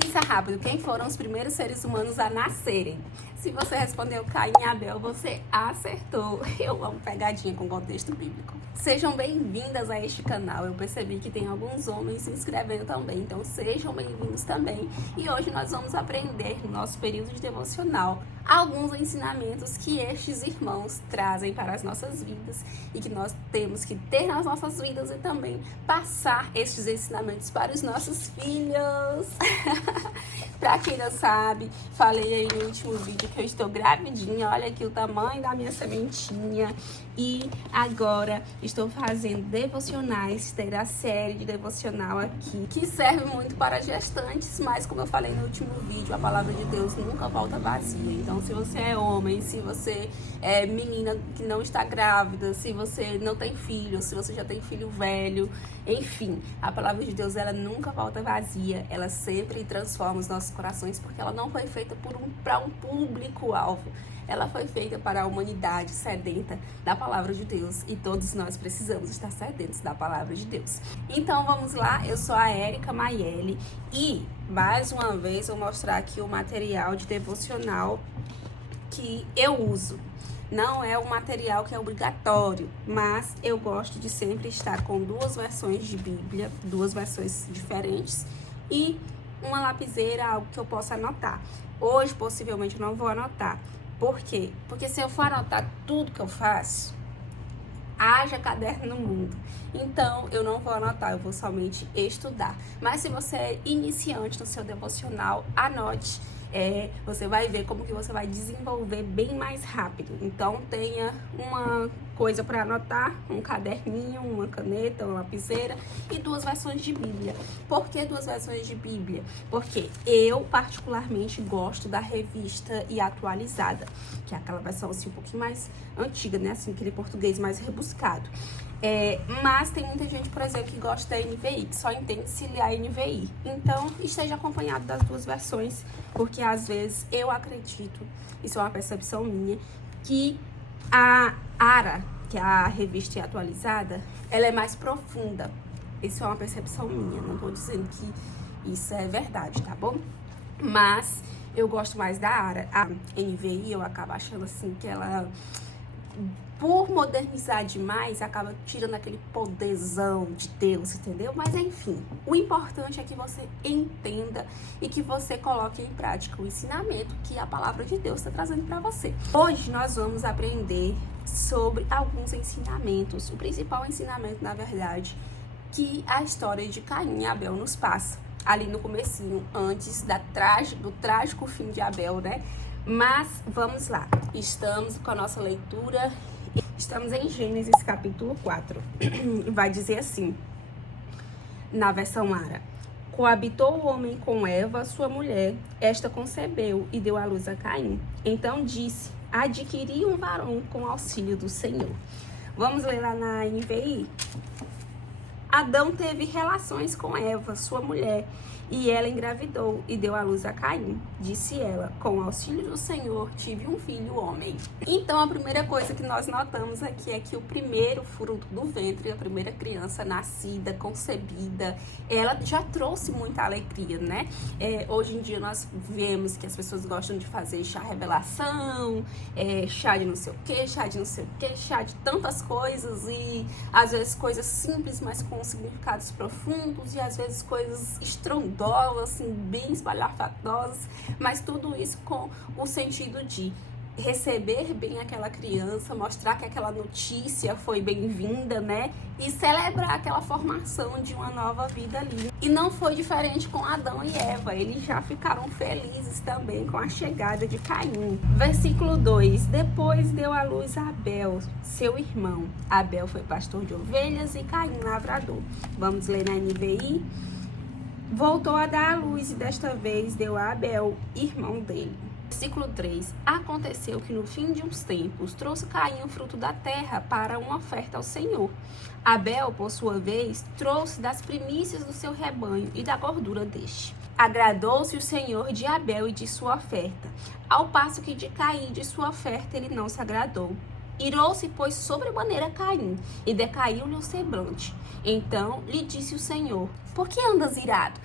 Pensa rápido, quem foram os primeiros seres humanos a nascerem? Se você respondeu Caim e Abel, você acertou. Eu amo pegadinha com contexto bíblico. Sejam bem-vindas a este canal. Eu percebi que tem alguns homens se inscrevendo também, então sejam bem-vindos também. E hoje nós vamos aprender, no nosso período de devocional, alguns ensinamentos que estes irmãos trazem para as nossas vidas e que nós temos que ter nas nossas vidas e também passar estes ensinamentos para os nossos filhos. Pra quem não sabe, falei aí no último vídeo que eu estou gravidinha, olha aqui o tamanho da minha sementinha. E agora estou fazendo devocionais, ter a série de devocional aqui, que serve muito para gestantes, mas como eu falei no último vídeo, a palavra de Deus nunca volta vazia. Então se você é homem, se você é menina que não está grávida, se você não tem filho, se você já tem filho velho, enfim, a palavra de Deus, ela nunca volta vazia, ela sempre transforma os nossos corações, porque ela não foi feita para um público-alvo. Ela foi feita para a humanidade sedenta da palavra de Deus e todos nós precisamos estar sedentos da palavra de Deus. Então vamos lá, eu sou a Érica Maiele e mais uma vez vou mostrar aqui o material de devocional que eu uso. Não é um material que é obrigatório, mas eu gosto de sempre estar com duas versões de Bíblia, duas versões diferentes e uma lapiseira, algo que eu possa anotar. Hoje, possivelmente, eu não vou anotar. Por quê? Porque se eu for anotar tudo que eu faço, haja caderno no mundo. Então, eu não vou anotar, eu vou somente estudar. Mas se você é iniciante no seu devocional, anote. Você vai ver como que você vai desenvolver bem mais rápido. Então, tenha uma coisa para anotar, um caderninho, uma caneta, uma lapiseira e duas versões de Bíblia. Por que duas versões de Bíblia? Porque eu, particularmente, gosto da revista e atualizada, que é aquela versão assim um pouquinho mais antiga, né? Assim, aquele português mais rebuscado. Mas tem muita gente, por exemplo, que gosta da NVI, que só entende se ler a NVI. Então, esteja acompanhado das duas versões, porque às vezes eu acredito, isso é uma percepção minha, que a ARA, que é a revista atualizada, ela é mais profunda. Isso é uma percepção minha, não tô dizendo que isso é verdade, tá bom? Mas eu gosto mais da ARA. A NVI, eu acabo achando assim que ela, por modernizar demais, acaba tirando aquele poderzão de Deus, entendeu? Mas enfim, o importante é que você entenda e que você coloque em prática o ensinamento que a palavra de Deus está trazendo para você. Hoje nós vamos aprender sobre alguns ensinamentos. O principal ensinamento, na verdade, que a história de Caim e Abel nos passa, ali no comecinho, antes do trágico fim de Abel, né? Mas vamos lá, estamos com a nossa leitura. Estamos em Gênesis capítulo 4, vai dizer assim, na versão ARA: coabitou o homem com Eva, sua mulher, esta concebeu e deu à luz a Caim. Então disse: adquiri um varão com auxílio do Senhor. Vamos ler lá na NVI. Adão teve relações com Eva, sua mulher, e ela engravidou e deu à luz a Caim. Disse ela: com o auxílio do Senhor tive um filho homem. Então a primeira coisa que nós notamos aqui é que o primeiro fruto do ventre, a primeira criança nascida, concebida, ela já trouxe muita alegria, né? Hoje em dia nós vemos que as pessoas gostam de fazer chá revelação, chá de não sei o que, chá de não sei o que, chá de tantas coisas, e às vezes coisas simples, mas com significados profundos, e às vezes coisas estrondosas, assim, bem espalhafatosas, mas tudo isso com o sentido de receber bem aquela criança, mostrar que aquela notícia foi bem-vinda, né? E celebrar aquela formação de uma nova vida ali. E não foi diferente com Adão e Eva, eles já ficaram felizes também com a chegada de Caim. Versículo 2: depois deu à luz a Abel, seu irmão. Abel foi pastor de ovelhas e Caim lavrador. Vamos ler na NVI. Voltou a dar à luz e desta vez deu a Abel, irmão dele. Versículo 3: aconteceu que no fim de uns tempos trouxe Caim o fruto da terra para uma oferta ao Senhor. Abel, por sua vez, trouxe das primícias do seu rebanho e da gordura deste. Agradou-se o Senhor de Abel e de sua oferta, ao passo que de Caim e de sua oferta ele não se agradou. Irou-se, pois, sobremaneira Caim, e decaiu-lhe o semblante. Então lhe disse o Senhor: por que andas irado?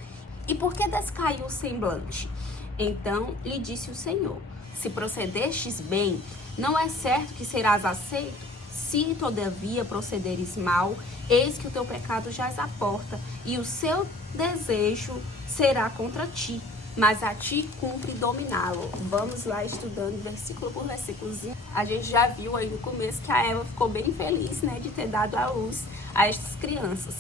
E por que descaiu o semblante? Então lhe disse o Senhor: se procedestes bem, não é certo que serás aceito? Se todavia procederes mal, eis que o teu pecado jaz à porta, e o seu desejo será contra ti, mas a ti cumpre dominá-lo. Vamos lá estudando versículo por versículozinho. A gente já viu aí no começo que a Eva ficou bem feliz, né, de ter dado à luz a estas crianças.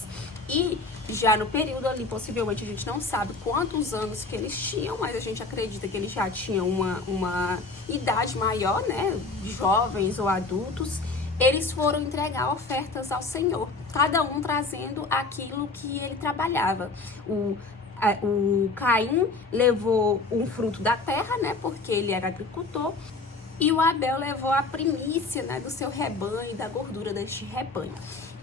E já no período ali, possivelmente a gente não sabe quantos anos que eles tinham, mas a gente acredita que eles já tinham uma idade maior, né, jovens ou adultos. Eles foram entregar ofertas ao Senhor, cada um trazendo aquilo que ele trabalhava. O Caim levou um fruto da terra, né, porque ele era agricultor, e o Abel levou a primícia, né, do seu rebanho e da gordura deste rebanho.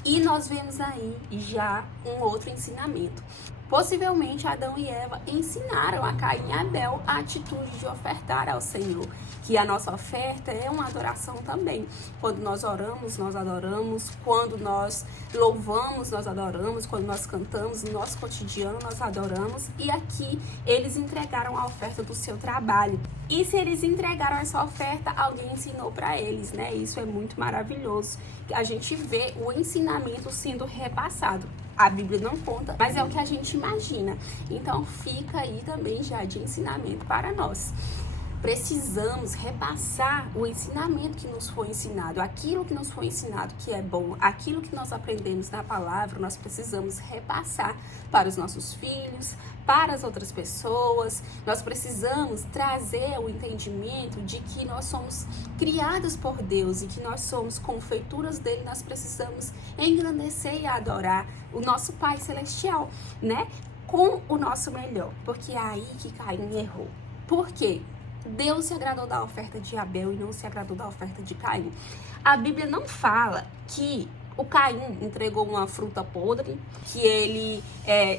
E nós vemos aí já um outro ensinamento. Possivelmente Adão e Eva ensinaram a Caim e Abel a atitude de ofertar ao Senhor, que a nossa oferta é uma adoração também. Quando nós oramos, nós adoramos. Quando nós louvamos, nós adoramos. Quando nós cantamos, no nosso cotidiano, nós adoramos. E aqui eles entregaram a oferta do seu trabalho. E se eles entregaram essa oferta, alguém ensinou para eles, né? Isso é muito maravilhoso. A gente vê o ensinamento sendo repassado. A Bíblia não conta, mas é o que a gente imagina. Então fica aí também já de ensinamento para nós. Precisamos repassar o ensinamento que nos foi ensinado, aquilo que nos foi ensinado que é bom, aquilo que nós aprendemos na palavra, nós precisamos repassar para os nossos filhos, para as outras pessoas. Nós precisamos trazer o entendimento de que nós somos criados por Deus e que nós somos confeituras dele. Nós precisamos engrandecer e adorar o nosso Pai Celestial, né? Com o nosso melhor, porque é aí que Caim errou. Por quê? Deus se agradou da oferta de Abel e não se agradou da oferta de Caim. A Bíblia não fala que o Caim entregou uma fruta podre, que ele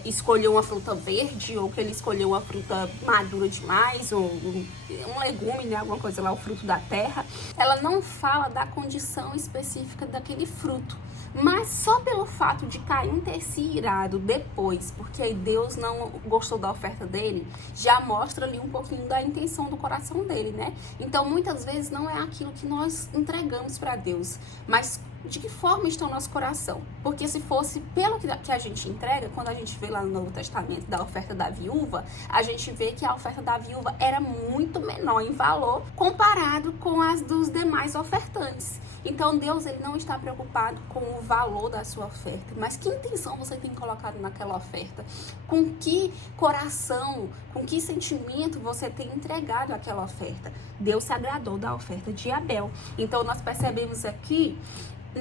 escolheu uma fruta verde, ou que ele escolheu uma fruta madura demais, ou um legume, né, alguma coisa lá, o fruto da terra. Ela não fala da condição específica daquele fruto. Mas só pelo fato de Caim ter se irado depois, porque aí Deus não gostou da oferta dele, já mostra ali um pouquinho da intenção do coração dele, né? Então, muitas vezes não é aquilo que nós entregamos para Deus, mas de que forma está o nosso coração? Porque se fosse pelo que a gente entrega, quando a gente vê lá no Novo Testamento da oferta da viúva, a gente vê que a oferta da viúva era muito menor em valor comparado com as dos demais ofertantes. Então Deus, ele não está preocupado com o valor da sua oferta, mas que intenção você tem colocado naquela oferta? Com que coração, com que sentimento você tem entregado aquela oferta? Deus se agradou da oferta de Abel. Então nós percebemos aqui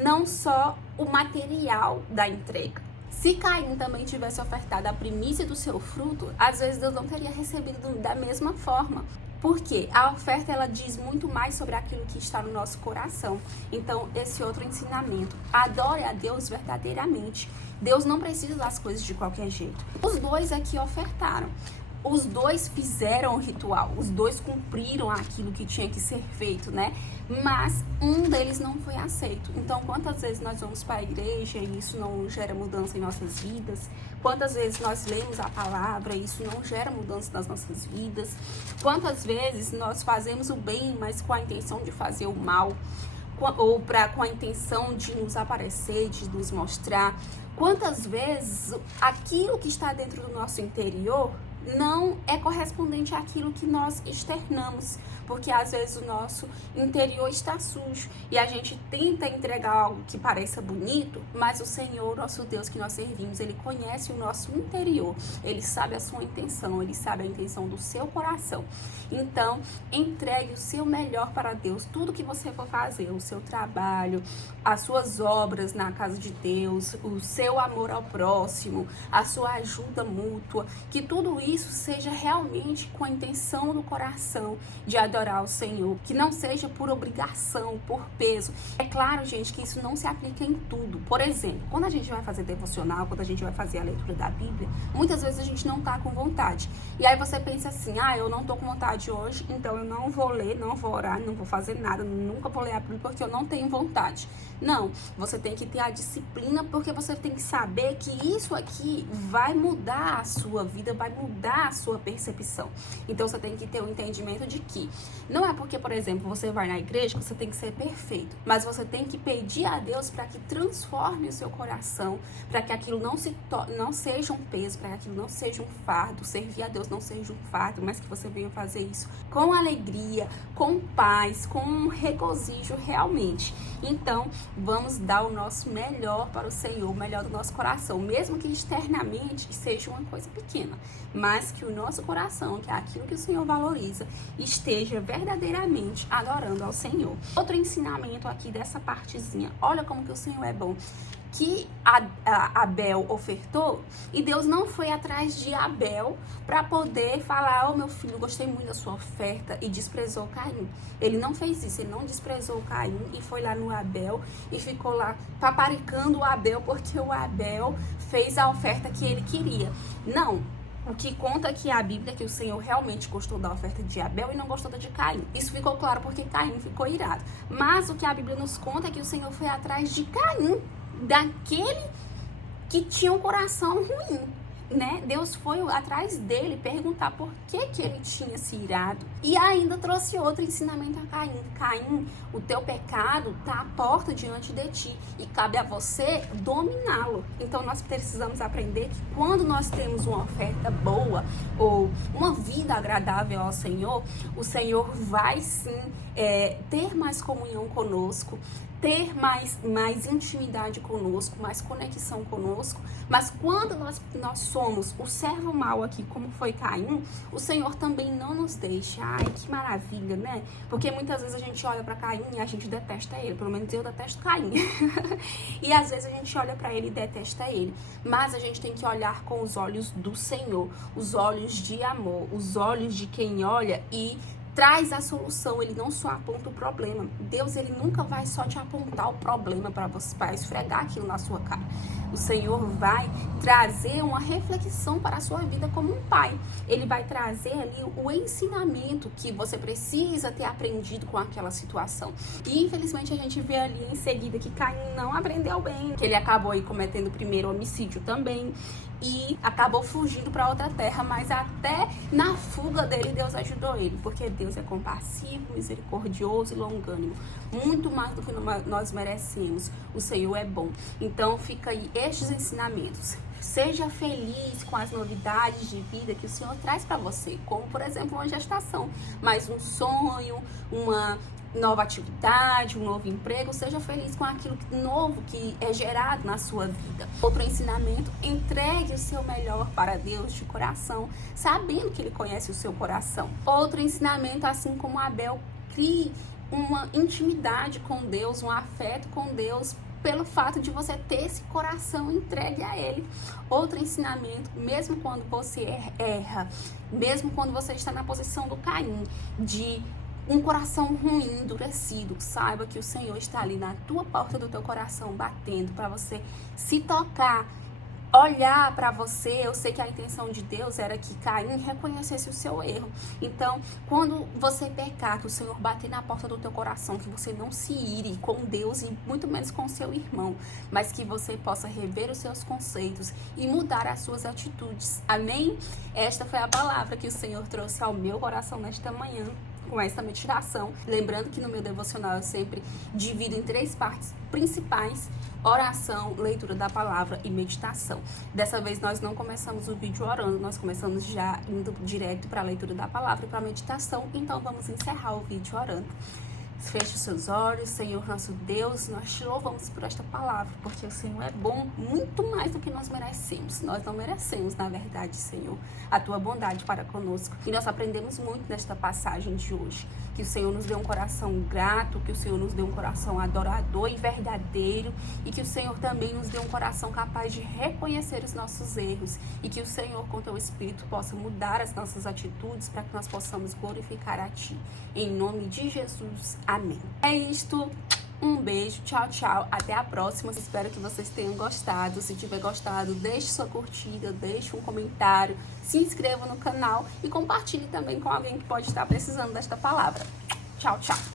não só o material da entrega. Se Caim também tivesse ofertado a primícia do seu fruto, às vezes Deus não teria recebido da mesma forma. Porque a oferta, ela diz muito mais sobre aquilo que está no nosso coração. Então, esse outro ensinamento: adore a Deus verdadeiramente. Deus não precisa das coisas de qualquer jeito. Os dois aqui ofertaram. Os dois fizeram o ritual, os dois cumpriram aquilo que tinha que ser feito, né? Mas um deles não foi aceito. Então, quantas vezes nós vamos para a igreja e isso não gera mudança em nossas vidas? Quantas vezes nós lemos a palavra e isso não gera mudança nas nossas vidas? Quantas vezes nós fazemos o bem, mas com a intenção de fazer o mal? Ou com a intenção de nos aparecer, de nos mostrar? Quantas vezes aquilo que está dentro do nosso interior não é correspondente àquilo que nós externamos, porque às vezes o nosso interior está sujo e a gente tenta entregar algo que pareça bonito, mas o Senhor, nosso Deus que nós servimos, ele conhece o nosso interior, ele sabe a sua intenção, ele sabe a intenção do seu coração. Então, entregue o seu melhor para Deus, tudo que você for fazer, o seu trabalho, as suas obras na casa de Deus, o seu amor ao próximo, a sua ajuda mútua, que tudo isso seja realmente com a intenção do coração de adorar o Senhor, que não seja por obrigação, por peso. É claro, gente, que isso não se aplica em tudo. Por exemplo, quando a gente vai fazer devocional, quando a gente vai fazer a leitura da Bíblia, muitas vezes a gente não tá com vontade. E aí você pensa assim, eu não tô com vontade hoje, então eu não vou ler, não vou orar, não vou fazer nada, nunca vou ler a Bíblia porque eu não tenho vontade. Não, você tem que ter a disciplina, porque você tem que saber que isso aqui vai mudar a sua vida, vai mudar a sua percepção. Então você tem que ter o entendimento de que não é porque, por exemplo, você vai na igreja que você tem que ser perfeito, mas você tem que pedir a Deus para que transforme o seu coração, para que aquilo não seja um peso, para que aquilo não seja um fardo, servir a Deus não seja um fardo, mas que você venha fazer isso com alegria, com paz, com regozijo realmente. Então, vamos dar o nosso melhor para o Senhor, o melhor do nosso coração, mesmo que externamente seja uma coisa pequena, mas que o nosso coração, que é aquilo que o Senhor valoriza, esteja verdadeiramente adorando ao Senhor. Outro ensinamento aqui dessa partezinha, olha como que o Senhor é bom, que Abel ofertou, e Deus não foi atrás de Abel para poder falar, meu filho, gostei muito da sua oferta, e desprezou Caim. Ele não fez isso, ele não desprezou Caim e foi lá no Abel e ficou lá paparicando o Abel porque o Abel fez a oferta que ele queria. Não. O que conta aqui é a Bíblia, que o Senhor realmente gostou da oferta de Abel e não gostou da de Caim. Isso ficou claro porque Caim ficou irado. Mas o que a Bíblia nos conta é que o Senhor foi atrás de Caim, daquele que tinha um coração ruim, né? Deus foi atrás dele perguntar por que ele tinha se irado. E ainda trouxe outro ensinamento a Caim. Caim, o teu pecado está à porta diante de ti e cabe a você dominá-lo. Então nós precisamos aprender que quando nós temos uma oferta boa ou uma vida agradável ao Senhor, o Senhor vai sim ter mais comunhão conosco, ter mais intimidade conosco, mais conexão conosco. Mas quando nós somos o servo mau aqui, como foi Caim, o Senhor também não nos deixa. Ai, que maravilha, né? Porque muitas vezes a gente olha para Caim e a gente detesta ele. Pelo menos eu detesto Caim. E às vezes a gente olha para ele e detesta ele. Mas a gente tem que olhar com os olhos do Senhor, os olhos de amor, os olhos de quem olha e traz a solução. Ele não só aponta o problema. Deus, ele nunca vai só te apontar o problema para você, para esfregar aquilo na sua cara. O Senhor vai trazer uma reflexão para a sua vida como um pai. Ele vai trazer ali o ensinamento que você precisa ter aprendido com aquela situação. E infelizmente a gente vê ali em seguida que Caim não aprendeu bem, que ele acabou aí cometendo o primeiro homicídio também e acabou fugindo para outra terra, mas até na fuga dele Deus ajudou ele, porque Deus é compassivo, misericordioso e longânimo, muito mais do que nós merecemos. O Senhor é bom. Então fica aí estes ensinamentos. Seja feliz com as novidades de vida que o Senhor traz para você, como por exemplo uma gestação, mais um sonho, uma nova atividade, um novo emprego. Seja feliz com aquilo novo que é gerado na sua vida. Outro ensinamento, entregue o seu melhor para Deus de coração, sabendo que Ele conhece o seu coração. Outro ensinamento, assim como Abel, crie uma intimidade com Deus, um afeto com Deus, pelo fato de você ter esse coração entregue a Ele. Outro ensinamento, mesmo quando você erra, mesmo quando você está na posição do Caim, de um coração ruim, endurecido, saiba que o Senhor está ali na tua porta do teu coração, batendo para você se tocar, olhar para você. Eu sei que a intenção de Deus era que Caim reconhecesse o seu erro. Então, quando você pecar, que o Senhor bater na porta do teu coração, que você não se ire com Deus e muito menos com seu irmão, mas que você possa rever os seus conceitos e mudar as suas atitudes. Amém? Esta foi a palavra que o Senhor trouxe ao meu coração nesta manhã, com essa meditação. Lembrando que no meu devocional eu sempre divido em 3 partes principais: oração, leitura da palavra e meditação. Dessa vez nós não começamos o vídeo orando, nós começamos já indo direto para a leitura da palavra e para a meditação. Então vamos encerrar o vídeo orando. Feche os seus olhos. Senhor nosso Deus, nós te louvamos por esta palavra, porque o Senhor é bom muito mais do que nós merecemos. Nós não merecemos, na verdade, Senhor, a tua bondade para conosco. E nós aprendemos muito nesta passagem de hoje, que Que o Senhor nos dê um coração grato, que o Senhor nos dê um coração adorador e verdadeiro, e que o Senhor também nos dê um coração capaz de reconhecer os nossos erros, e que o Senhor, com teu Espírito, possa mudar as nossas atitudes para que nós possamos glorificar a Ti. Em nome de Jesus, amém. É isto. Um beijo, tchau, tchau, até a próxima. Espero que vocês tenham gostado. Se tiver gostado, deixe sua curtida, deixe um comentário, se inscreva no canal e compartilhe também com alguém que pode estar precisando desta palavra. Tchau, tchau.